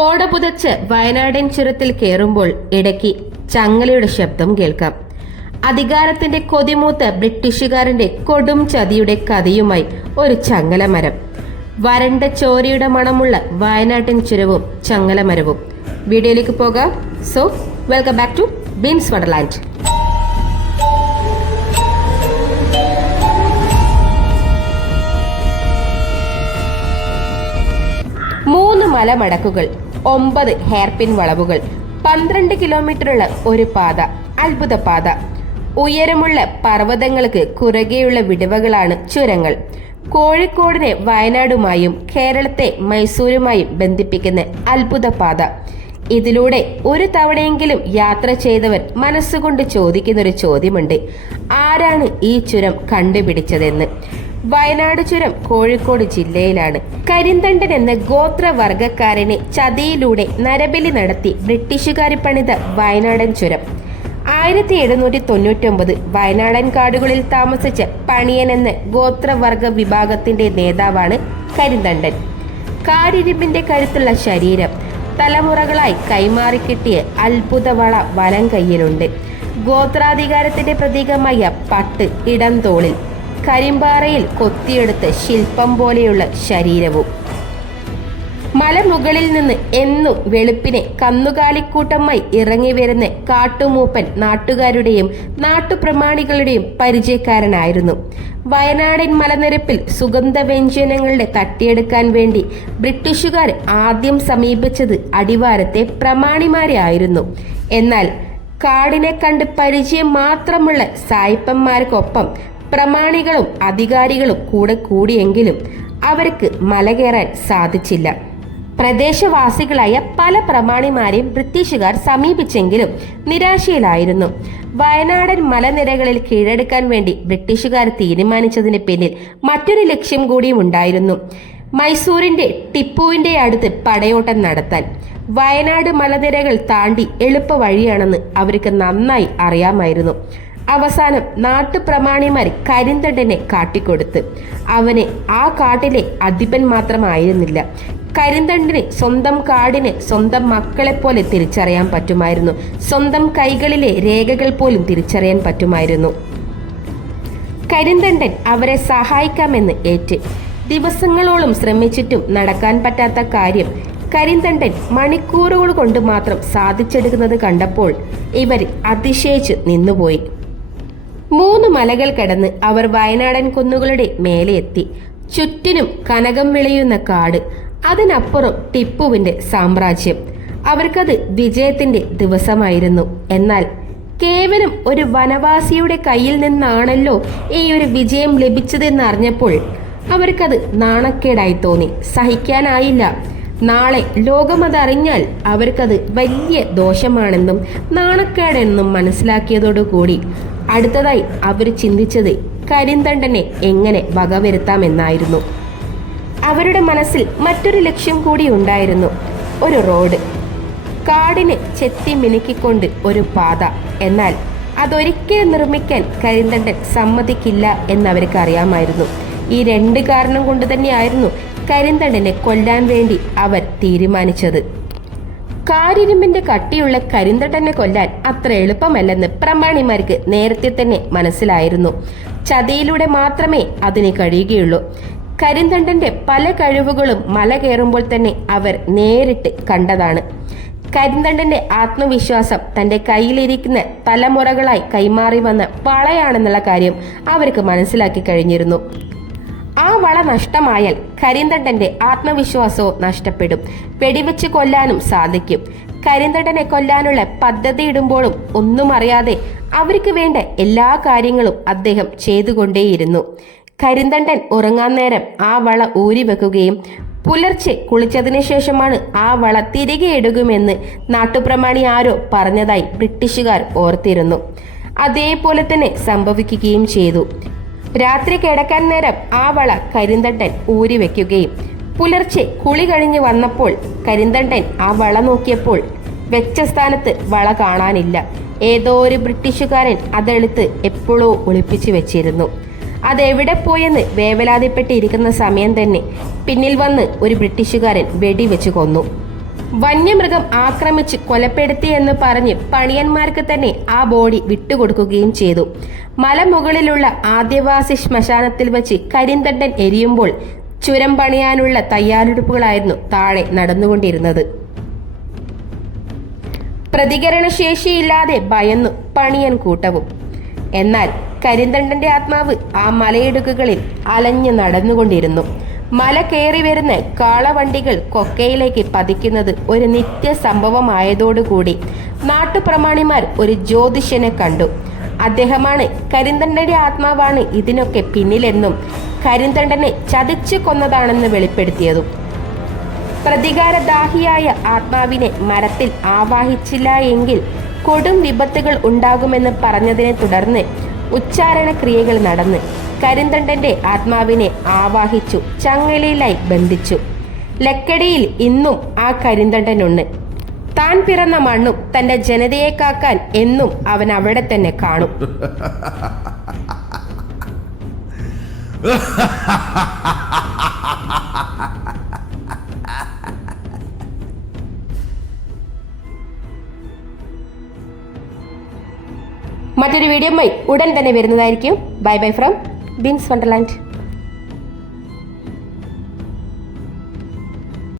കോട പുതച്ച് വയനാടൻ ചുരത്തിൽ കയറുമ്പോൾ ഇടയ്ക്ക് ചങ്ങലയുടെ ശബ്ദം കേൾക്കാം. അധികാരത്തിന്റെ കൊതിമൂത്ത് ബ്രിട്ടീഷുകാരന്റെ കൊടും ചതിയുടെ കഥയുമായി ഒരു ചങ്ങലമരം. വരണ്ട ചോരയുടെ മണമുള്ള വയനാട്ടിൻ ചുരവും ചങ്ങലമരവും. വീഡിയോയിലേക്ക് പോകാം. So welcome back to beans wonderland മലമടക്കുകൾ ഒമ്പത് ഹെയർപിൻ വളവുകൾ പന്ത്രണ്ട് കിലോമീറ്ററുള്ള ഒരു പാത അത്ഭുത പാത. ഉയരമുള്ള പർവതങ്ങൾക്ക് കുറുകെയുള്ള വിടവുകളാണ് ചുരങ്ങൾ. കോഴിക്കോടിനെ വയനാടുമായും കേരളത്തെ മൈസൂരുമായും ബന്ധിപ്പിക്കുന്ന അത്ഭുത പാത. ഇതിലൂടെ ഒരു തവണയെങ്കിലും യാത്ര ചെയ്തവർ മനസ്സുകൊണ്ട് ചോദിക്കുന്നൊരു ചോദ്യമുണ്ട്. ആരാണ് ഈ ചുരം കണ്ടുപിടിച്ചതെന്ന്? വയനാട് ചുരം കോഴിക്കോട് ജില്ലയിലാണ്. കരിന്തണ്ടൻ എന്ന ഗോത്രവർഗക്കാരനെ ചതിയിലൂടെ നരബലി നടത്തി ബ്രിട്ടീഷുകാർ പണിത വയനാടൻ ചുരം. ആയിരത്തി എഴുന്നൂറ്റി തൊണ്ണൂറ്റൊമ്പത് വയനാടൻ കാടുകളിൽ താമസിച്ച പണിയൻ എന്ന ഗോത്രവർഗ വിഭാഗത്തിന്റെ നേതാവാണ് കരിന്തണ്ടൻ. കാരിരിമ്പിന്റെ കരുത്തുള്ള ശരീരം തലമുറകളായി കൈമാറിക്കിട്ടിയ അത്ഭുതവള വലം കയ്യിലുണ്ട് ഗോത്രാധികാരത്തിന്റെ പ്രതീകമായ പട്ട് ഇടം തോളിൽ കരിമ്പാറയിൽ കൊത്തിയെടുത്ത ശില്പം പോലെയുള്ള ശരീരവും. മലമുകളിൽ നിന്ന് എന്നും വെളുപ്പിനെ കന്നുകാലിക്കൂട്ടമായി ഇറങ്ങി വരുന്ന കാട്ടുമൂപ്പൻ നാട്ടുകാരുടെയും നാട്ടുപ്രമാണികളുടെയും പരിചയക്കാരനായിരുന്നു. വയനാടൻ മലനിരപ്പിൽ സുഗന്ധവ്യഞ്ജനങ്ങളുടെ തട്ടിയെടുക്കാൻ വേണ്ടി ബ്രിട്ടീഷുകാർ ആദ്യം സമീപിച്ചത് അടിവാരത്തെ പ്രമാണിമാരെ ആയിരുന്നു. എന്നാൽ കാടിനെ കണ്ട് പരിചയം മാത്രമുള്ള സായിപ്പന്മാർക്കൊപ്പം പ്രമാണികളും അധികാരികളും കൂടെ കൂടിയെങ്കിലും അവർക്ക് മല കയറാൻ സാധിച്ചില്ല. പ്രദേശവാസികളായ പല പ്രമാണിമാരെയും ബ്രിട്ടീഷുകാർ സമീപിച്ചെങ്കിലും നിരാശയിലായിരുന്നു. വയനാടൻ മലനിരകളിൽ കീഴടക്കാൻ വേണ്ടി ബ്രിട്ടീഷുകാർ തീരുമാനിച്ചതിന് പിന്നിൽ മറ്റൊരു ലക്ഷ്യം കൂടിയും ഉണ്ടായിരുന്നു. മൈസൂരിന്റെ ടിപ്പുവിന്റെ അടുത്ത് പടയോട്ടം നടത്താൻ. വയനാട് മലനിരകൾ താണ്ടി എളുപ്പ വഴിയാണെന്ന് അവർക്ക് നന്നായി അറിയാമായിരുന്നു. അവസാനം നാട്ടുപ്രമാണിമാർ കരിന്തണ്ടനെ കാട്ടിക്കൊടുത്ത്. അവനെ ആ കാട്ടിലെ അധിപൻ മാത്രമായിരുന്നില്ല. കരിന്തണ്ടിന് സ്വന്തം കാടിന് സ്വന്തം മക്കളെ പോലെ തിരിച്ചറിയാൻ പറ്റുമായിരുന്നു. സ്വന്തം കൈകളിലെ രേഖകൾ പോലും തിരിച്ചറിയാൻ പറ്റുമായിരുന്നു. കരിന്തണ്ടൻ അവരെ സഹായിക്കാമെന്ന് ഏറ്റ്. ദിവസങ്ങളോളം ശ്രമിച്ചിട്ടും നടക്കാൻ പറ്റാത്ത കാര്യം കരിന്തണ്ടൻ മണിക്കൂറുകൾ കൊണ്ട് മാത്രം സാധിച്ചെടുക്കുന്നത് കണ്ടപ്പോൾ ഇവർ അതിശയിച്ച് നിന്നുപോയി. മൂന്ന് മലകൾ കടന്ന് അവർ വയനാടൻ കുന്നുകളുടെ മേലെ എത്തി. ചുറ്റിനും കനകം വിളയുന്ന കാട് അതിനപ്പുറം ടിപ്പുവിന്റെ സാമ്രാജ്യം. അവർക്കത് വിജയത്തിന്റെ ദിവസമായിരുന്നു. എന്നാൽ കേവലം ഒരു വനവാസിയുടെ കയ്യിൽ നിന്നാണല്ലോ ഈ ഒരു വിജയം ലഭിച്ചതെന്ന് അറിഞ്ഞപ്പോൾ അവർക്കത് നാണക്കേടായി തോന്നി. സഹിക്കാനായില്ല. നാളെ ലോകമതറിഞ്ഞാൽ അവർക്കത് വലിയ ദോഷമാണെന്നും നാണക്കേടെന്നും മനസ്സിലാക്കിയതോടുകൂടി അടുത്തതായി അവർ ചിന്തിച്ചത് കരിന്തണ്ടനെ എങ്ങനെ വകവരുത്താമെന്നായിരുന്നു അവരുടെ മനസ്സിൽ മറ്റൊരു ലക്ഷ്യം കൂടി ഉണ്ടായിരുന്നു. ഒരു റോഡ്. കാടിനെ ചെത്തി മിനുക്കിക്കൊണ്ട് ഒരു പാത. എന്നാൽ അതൊരിക്കലും നിർമ്മിക്കാൻ കരിന്തണ്ടൻ സമ്മതിക്കില്ല എന്നവർക്ക് അറിയാമായിരുന്നു. ഈ രണ്ട് കാരണം കൊണ്ട് തന്നെയായിരുന്നു കരിന്തണ്ടനെ കൊല്ലാൻ വേണ്ടി അവർ തീരുമാനിച്ചത്. കാരിരുമ്പിന്റെ കട്ടിയുള്ള കരിന്തട്ടനെ കൊല്ലാൻ അത്ര എളുപ്പമല്ലെന്ന് പ്രമാണിമാർക്ക് നേരത്തെ തന്നെ മനസ്സിലായിരുന്നു. ചതിയിലൂടെ മാത്രമേ അതിന് കഴിയുകയുള്ളൂ. കരിന്തണ്ടന്റെ പല കഴിവുകളും മല കയറുമ്പോൾ തന്നെ അവർ നേരിട്ട് കണ്ടതാണ്. കരിന്തണ്ടന്റെ ആത്മവിശ്വാസം തന്റെ കയ്യിലിരിക്കുന്ന തലമുറകളായി കൈമാറി വന്ന പളയാണെന്നുള്ള കാര്യം അവർക്ക് മനസ്സിലാക്കി കഴിഞ്ഞിരുന്നു. ആ വള നഷ്ടമായാൽ കരിന്തണ്ടന്റെ ആത്മവിശ്വാസവും നഷ്ടപ്പെടും. വെടിവെച്ച് കൊല്ലാനും സാധിക്കും. കരിന്തണ്ടനെ കൊല്ലാനുള്ള പദ്ധതി ഇടുമ്പോഴും ഒന്നും അറിയാതെ അവർക്ക് വേണ്ട എല്ലാ കാര്യങ്ങളും അദ്ദേഹം ചെയ്തുകൊണ്ടേയിരുന്നു. കരിന്തണ്ടൻ ഉറങ്ങാൻ നേരം ആ വള ഊരി വെക്കുകയും പുലർച്ചെ കുളിച്ചതിന് ശേഷമാണ് ആ വള തിരികെ ഇടുകുമെന്ന് നാട്ടുപ്രമാണി ആരോ പറഞ്ഞതായി ബ്രിട്ടീഷുകാർ ഓർത്തിരുന്നു. അതേപോലെ തന്നെ സംഭവിക്കുകയും ചെയ്തു. രാത്രി കിടക്കാൻ നേരം ആ വള കരിന്തണ്ടൻ ഊരി വെക്കുകയും പുലർച്ചെ കുളി കഴിഞ്ഞ് വന്നപ്പോൾ കരിന്തണ്ടൻ ആ വള നോക്കിയപ്പോൾ വെച്ച സ്ഥാനത്ത് വള കാണാനില്ല. ഏതോ ഒരു ബ്രിട്ടീഷുകാരൻ അതെടുത്ത് എപ്പോഴോ ഒളിപ്പിച്ചു വെച്ചിരുന്നു. അതെവിടെ പോയെന്ന് വേവലാതിപ്പെട്ടിരിക്കുന്ന സമയം തന്നെ പിന്നിൽ വന്ന് ഒരു ബ്രിട്ടീഷുകാരൻ വെടിവെച്ച് കൊന്നു. വന്യമൃഗം ആക്രമിച്ച് കൊലപ്പെടുത്തി എന്ന് പറഞ്ഞ് പണിയന്മാർക്ക് തന്നെ ആ ബോഡി വിട്ടുകൊടുക്കുകയും ചെയ്തു. മലമുകളിലുള്ള ആദിവാസി ശ്മശാനത്തിൽ വെച്ച് കരിന്തണ്ടൻ എരിയുമ്പോൾ ചുരം പണിയാനുള്ള തയ്യാറെടുപ്പുകളായിരുന്നു താഴെ നടന്നുകൊണ്ടിരുന്നത്. പ്രതികരണശേഷിയില്ലാതെ ഭയന്നു പണിയൻ കൂട്ടവും. എന്നാൽ കരിന്തണ്ടന്റെ ആത്മാവ് ആ മലയിടുക്കുകളിൽ അലഞ്ഞു നടന്നുകൊണ്ടിരുന്നു. മല കയറി വരുന്ന കാളവണ്ടികൾ കൊക്കയിലേക്ക് പതിക്കുന്നത് ഒരു നിത്യ സംഭവമായതോടുകൂടി നാട്ടുപ്രമാണിമാർ ഒരു ജ്യോതിഷനെ കണ്ടു. അദ്ദേഹമാണ് കരിന്തണ്ടന്റെ ആത്മാവാണ് ഇതിനൊക്കെ പിന്നിലെന്നും കരിന്തണ്ടനെ ചതിച്ചു കൊന്നതാണെന്ന് വെളിപ്പെടുത്തിയതും. പ്രതികാരദാഹിയായ ആത്മാവിനെ മരത്തിൽ ആവാഹിച്ചില്ല എങ്കിൽ കൊടും വിപത്തുകൾ ഉണ്ടാകുമെന്ന് പറഞ്ഞതിനെ തുടർന്ന് ഉച്ചാരണ ക്രിയകൾ നടന്ന്. കരിന്തണ്ടന്റെ ആത്മാവിനെ ആവാഹിച്ചു ചങ്ങലയിലായി ബന്ധിച്ചു. ലക്കടിയിൽ ഇന്നും ആ കരിന്തണ്ടനുണ്ട്. താൻ പിറന്ന മണ്ണും തന്റെ ജനതയെ കാക്കാൻ എന്നും അവൻ അവിടെ തന്നെ കാണും. മറ്റൊരു വീഡിയോ ഉടൻ തന്നെ വരുന്നതായിരിക്കും. Bye bye from bins wonderland.